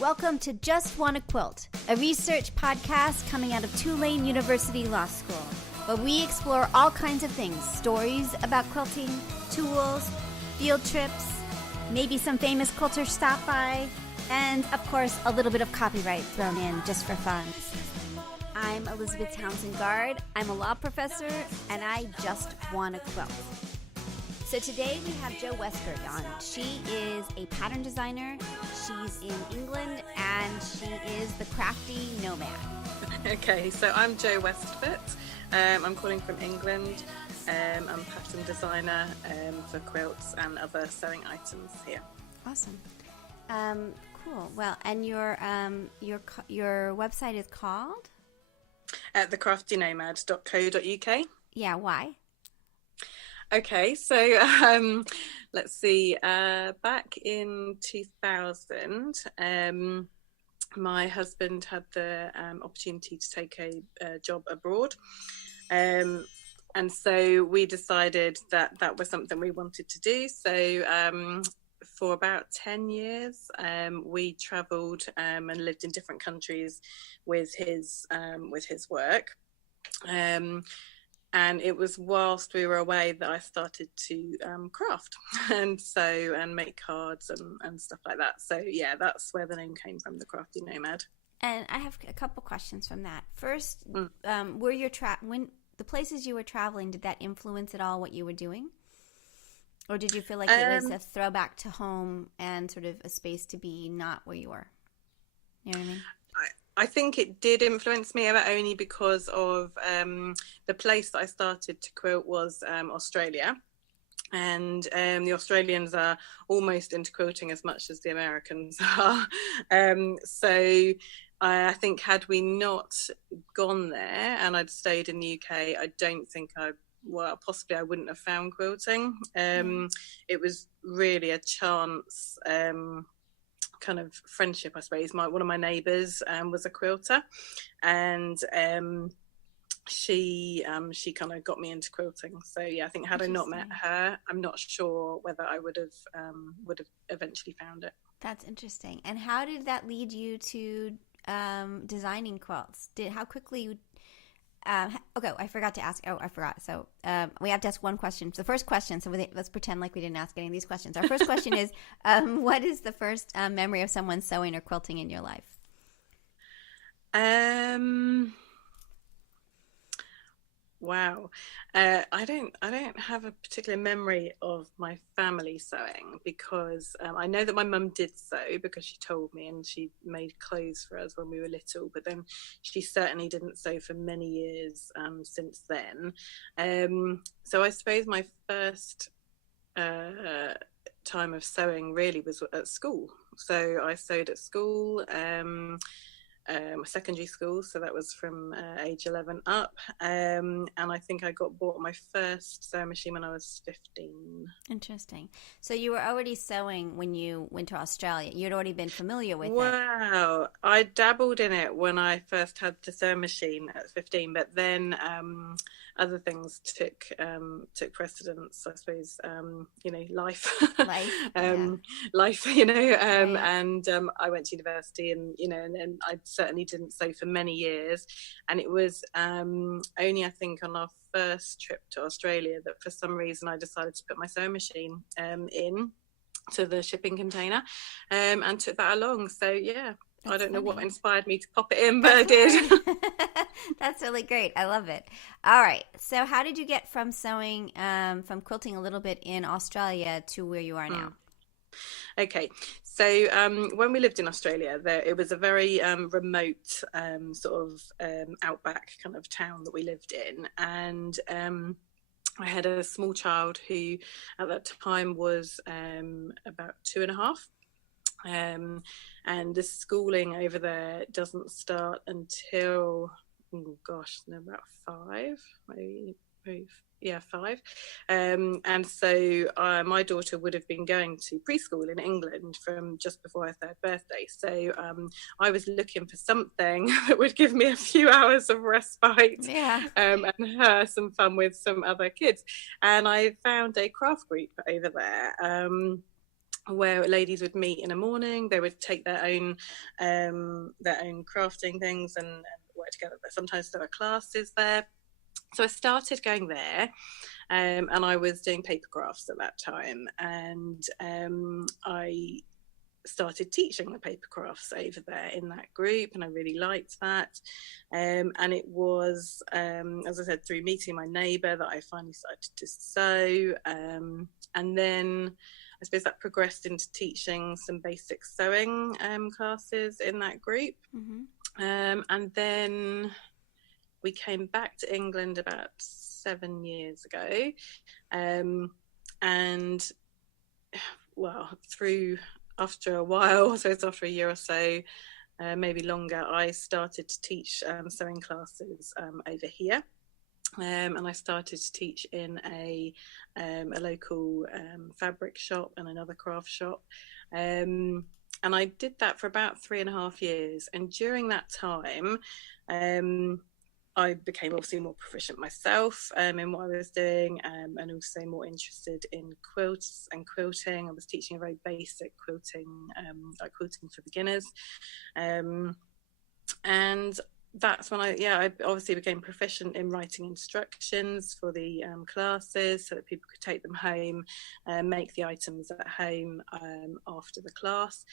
Welcome to Just Wanna Quilt, a research podcast coming out of Tulane University Law School, where we explore all kinds of things, stories about quilting, tools, field trips, maybe some famous quilters stop by, and of course a little bit of copyright thrown in just for fun. I'm Elizabeth Townsend-Gard. I'm a law professor, and I just wanna quilt. So today we have Jo Westfoot on. She is a pattern designer, she's in England, and she is the Crafty Nomad. Okay, so I'm Jo Westfoot. I'm calling from England. I'm a pattern designer for quilts and other sewing items here. Awesome. Cool. Well, and your website is called? thecraftynomad.co.uk. Yeah, why? Okay, so let's see. Back in 2000, my husband had the opportunity to take a job abroad. And so we decided that that was something we wanted to do. So for about 10 years, we travelled and lived in different countries with his work. And it was whilst we were away that I started to craft and sew and make cards and stuff like that. So yeah, that's where the name came from, the Crafty Nomad. And I have a couple questions from that. First, were your when the places you were traveling, did that influence at all what you were doing? Or did you feel like it was a throwback to home and sort of a space to be not where you were? You know what I mean? I think it did influence me, but only because of the place that I started to quilt was Australia. And the Australians are almost into quilting as much as the Americans are. So I think had we not gone there and I'd stayed in the UK, I don't think possibly I wouldn't have found quilting. It was really a chance kind of friendship, I suppose. One of my neighbours was a quilter, and she kind of got me into quilting. So yeah, I think had I not met her, I'm not sure whether I would have eventually found it. That's interesting. And how did that lead you to designing quilts? How quickly? Okay, I forgot to ask. Oh, I forgot. So we have to ask one question. The first question, so let's pretend like we didn't ask any of these questions. Our first question is, what is the first memory of someone sewing or quilting in your life? Wow. I don't have a particular memory of my family sewing because I know that my mum did sew because she told me, and she made clothes for us when we were little, but then she certainly didn't sew for many years since then. So I suppose my first time of sewing really was at school. So I sewed at school, secondary school, so that was from age 11 up, and I think I bought my first sewing machine when I was 15. Interesting. So you were already sewing when you went to Australia. You'd already been familiar with it. Wow. I dabbled in it when I first had the sewing machine at 15, but then other things took precedence, I suppose. Life life, right. And I went to university, and and I certainly didn't sew for many years, and it was only I think on our first trip to Australia that for some reason I decided to put my sewing machine in to the shipping container and took that along. So yeah, that's I don't know what inspired me to pop it in, but I did. That's really great. I love it. All right, so how did you get from sewing from quilting a little bit in Australia to where you are now? Okay, so when we lived in Australia, it was a very remote sort of outback kind of town that we lived in, and I had a small child who at that time was about 2.5, and the schooling over there doesn't start until about 5, maybe 5. And so my daughter would have been going to preschool in England from just before her 3rd birthday. So I was looking for something that would give me a few hours of respite, and her some fun with some other kids. And I found a craft group over there. where ladies would meet in the morning. They would take their own crafting things and work together. But sometimes there were classes there. So I started going there, and I was doing paper crafts at that time, and I started teaching the paper crafts over there in that group, and I really liked that. And it was, as I said, through meeting my neighbour that I finally started to sew, and then I suppose that progressed into teaching some basic sewing classes in that group. And then we came back to England about 7 years ago, and well, after a while, so it's after a year or so, maybe longer, I started to teach sewing classes over here. And I started to teach in a local fabric shop and another craft shop. And I did that for about 3.5 years. And during that time, I became obviously more proficient myself in what I was doing, and also more interested in quilts and quilting. I was teaching a very basic quilting, like quilting for beginners. And that's when I obviously became proficient in writing instructions for the classes, so that people could take them home and make the items at home after the class.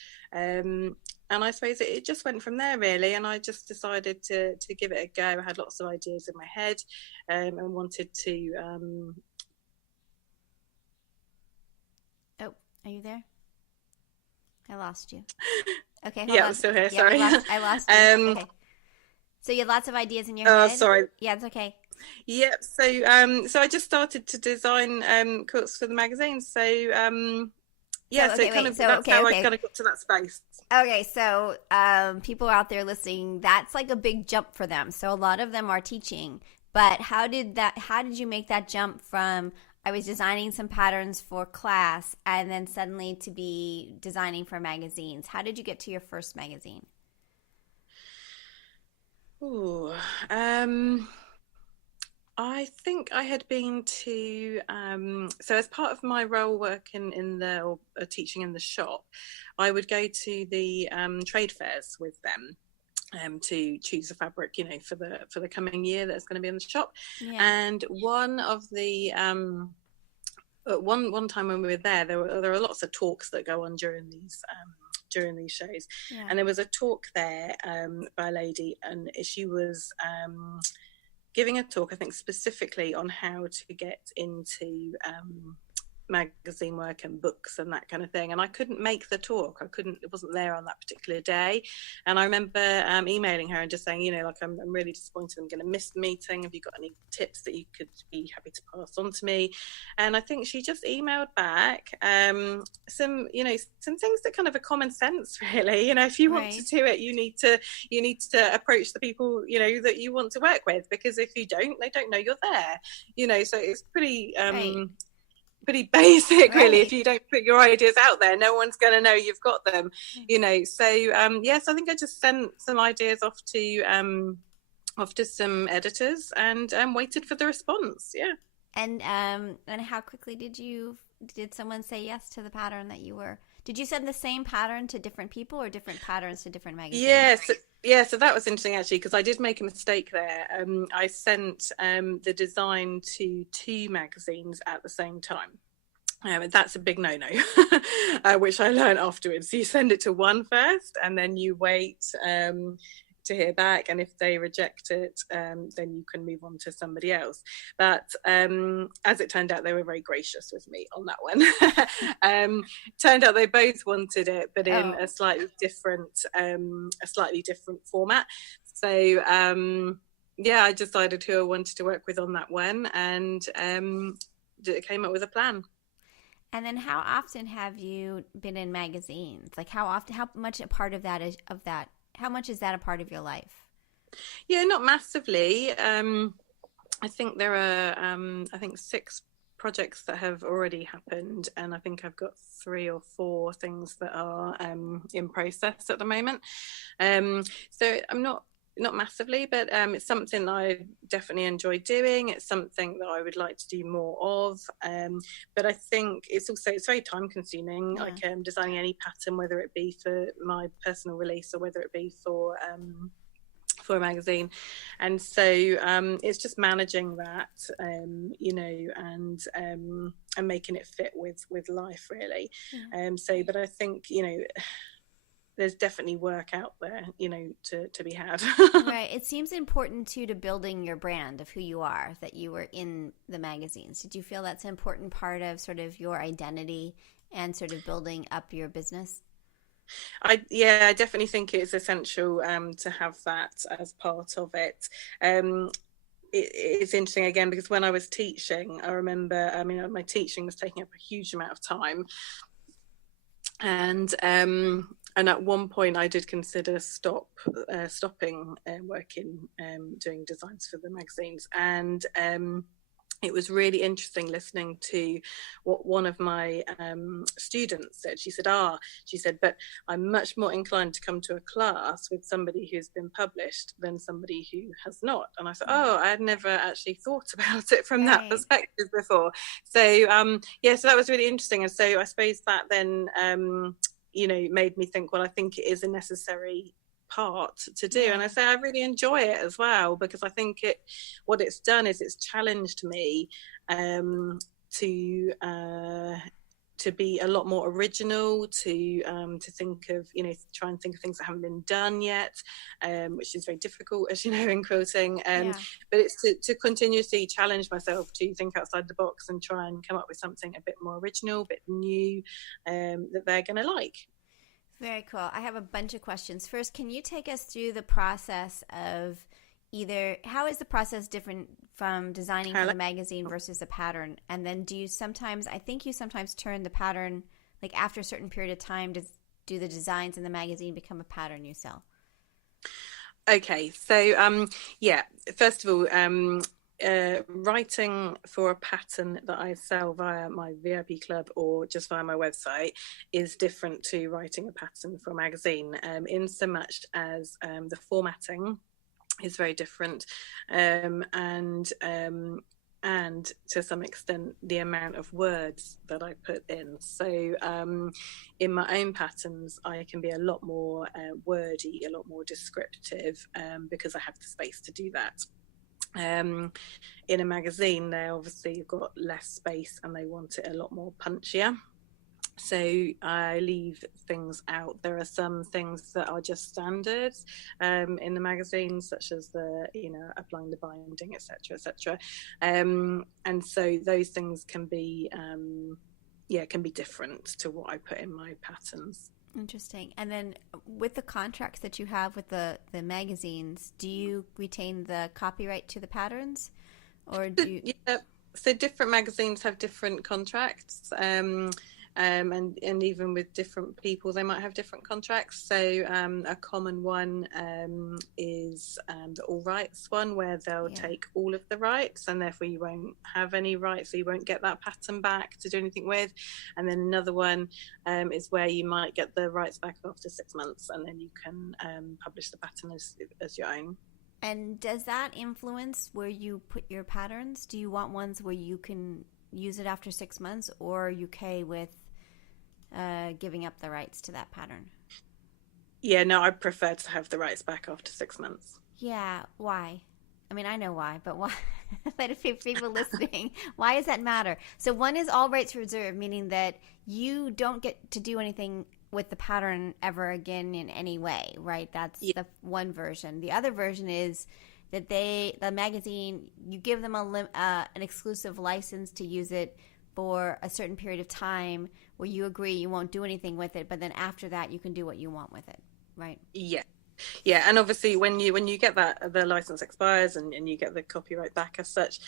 And I suppose it just went from there, really. And I just decided to give it a go. I had lots of ideas in my head, and wanted to. Oh, are you there? I lost you. Okay. Yeah, I'm still here. Yeah, sorry. I lost you. Okay. So you had lots of ideas in your head? Sorry. Yeah, it's okay. Yeah, so I just started to design quilts for the magazine. So that's how I kind of got to that space. Okay, so people out there listening, that's like a big jump for them. So a lot of them are teaching, but how did you make that jump from I was designing some patterns for class and then suddenly to be designing for magazines? How did you get to your first magazine? Ooh, I think I had been to, so as part of my role working or teaching in the shop, I would go to the trade fairs with them to choose a fabric, for the coming year that's going to be in the shop. Yeah. And one of the one time when we were there are lots of talks that go on during these shows. Yeah. And there was a talk there by a lady, and she was giving a talk, I think, specifically on how to get into magazine work and books and that kind of thing. And I couldn't make the talk. It wasn't there on that particular day. And I remember emailing her and just saying, I'm really disappointed. I'm going to miss the meeting. Have you got any tips that you could be happy to pass on to me? And I think she just emailed back some things that kind of are common sense, really. If you want to do it, you need to approach the people, that you want to work with, because if you don't, they don't know you're there. So it's pretty pretty basic, really. If you don't put your ideas out there, no one's going to know you've got them. So I think I just sent some ideas off to some editors and waited for the response. And how quickly did someone say yes to the pattern that you were? Did you send the same pattern to different people or different patterns to different magazines? So that was interesting, actually, because I did make a mistake there. I sent the design to 2 magazines at the same time. That's a big no-no, which I learned afterwards. So you send it to one first, and then you wait to hear back, and if they reject it, then you can move on to somebody else. But as it turned out, they were very gracious with me on that one. Turned out they both wanted it, but in a slightly different format. So I decided who I wanted to work with on that one, and came up with a plan. And then how often have you been in magazines? Like how much a part of that is how much is that a part of your life? Yeah, not massively. I think there are 6 projects that have already happened, and I think I've got 3 or 4 things that are in process at the moment. So I'm not not massively, but it's something I definitely enjoy doing. It's something that I would like to do more of. But I think it's very time consuming, like designing any pattern, whether it be for my personal release or whether it be for a magazine. And so it's just managing that, and making it fit with life, really. But I think, there's definitely work out there, to be had. Right. It seems important too to building your brand of who you are, that you were in the magazines. Did you feel that's an important part of sort of your identity and sort of building up your business? I definitely think it's essential to have that as part of it. It's interesting again, because when I was teaching, I remember, my teaching was taking up a huge amount of time, and at one point I did consider stopping working, doing designs for the magazines. And it was really interesting listening to what one of my students said. She said, but I'm much more inclined to come to a class with somebody who's been published than somebody who has not. And I thought, I had never actually thought about it from that perspective before. So so that was really interesting. And so I suppose that then made me think, well, I think it is a necessary part to do. And I say I really enjoy it as well, because I think what it's done is it's challenged me to be a lot more original, to think of, try and think of things that haven't been done yet, which is very difficult, as you know, in quilting. But it's to continuously challenge myself to think outside the box and try and come up with something a bit more original, a bit new, that they're going to like. Very cool. I have a bunch of questions. First, can you take us through the process of how is the process different from designing for the magazine versus a pattern? And then I think you sometimes turn the pattern, like after a certain period of time, do the designs in the magazine become a pattern you sell? Okay. So, first of all, writing for a pattern that I sell via my VIP club or just via my website is different to writing a pattern for a magazine, in so much as the formatting is very different, and to some extent the amount of words that I put in. So in my own patterns I can be a lot more wordy, a lot more descriptive, because I have the space to do that. In a magazine, they obviously have got less space and they want it a lot more punchier. So I leave things out. There are some things that are just standards in the magazine, such as the, applying the binding, etc. And so those things can be different to what I put in my patterns. Interesting. And then with the contracts that you have with the magazines, do you retain the copyright to the patterns, or do you? Yeah. So different magazines have different contracts, and even with different people, they might have different contracts. So a common one is the all rights one, where they'll take all of the rights, and therefore you won't have any rights, so you won't get that pattern back to do anything with. And then another one is where you might get the rights back after 6 months, and then you can publish the pattern as your own. And does that influence where you put your patterns? Do you want ones where you can use it after 6 months, or are you okay with giving up the rights to that pattern? Yeah, no, I prefer to have the rights back after 6 months. Yeah, why? I mean, I know why, but why? But if people listening, why does that matter? So one is all rights reserved, meaning that you don't get to do anything with the pattern ever again in any way, right? That's the one version. The other version is that the magazine, you give them an exclusive license to use it for a certain period of time, where you agree you won't do anything with it, but then after that you can do what you want with it, right? Yeah, and obviously when you get that, the license expires and you get the copyright back as such,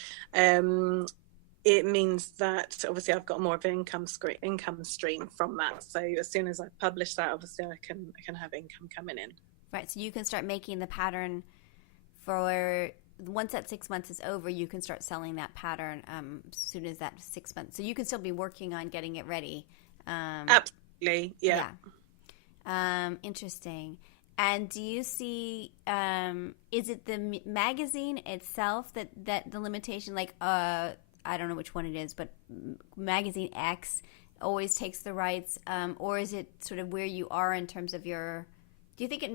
it means that obviously I've got more of an income stream from that. So as soon as I publish that, obviously I can have income coming in. Right, so you can start making the pattern for, once that 6 months is over, you can start selling that pattern as soon as that 6 months. So you can still be working on getting it ready. Absolutely, yeah. Interesting. And do you see, is it the magazine itself that the limitation, like, I don't know which one it is, but magazine X always takes the rights, or is it sort of where you are in terms of your, do you think it